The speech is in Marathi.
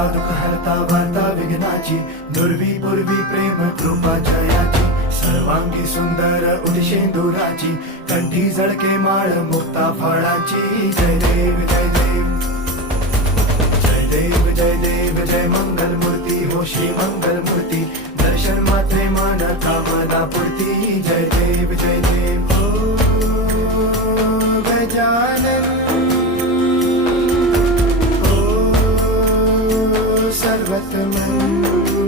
हरता दुःख हरता वार्ता विघ्नाची, दुर्वी पूर्वी प्रेम कृपा जयाची, सर्वांगी सुंदर उदिशेंदुराची, कंठी झळके माळ मुक्ता फळाची. जय देव जय देव जय देव जय देव जय मंगल मूर्ती हो श्री मंगल मूर्ती, दर्शन मात्रे मन कामना पूर्ती. जय देव जय देव हो गजानन हो सर्वतमन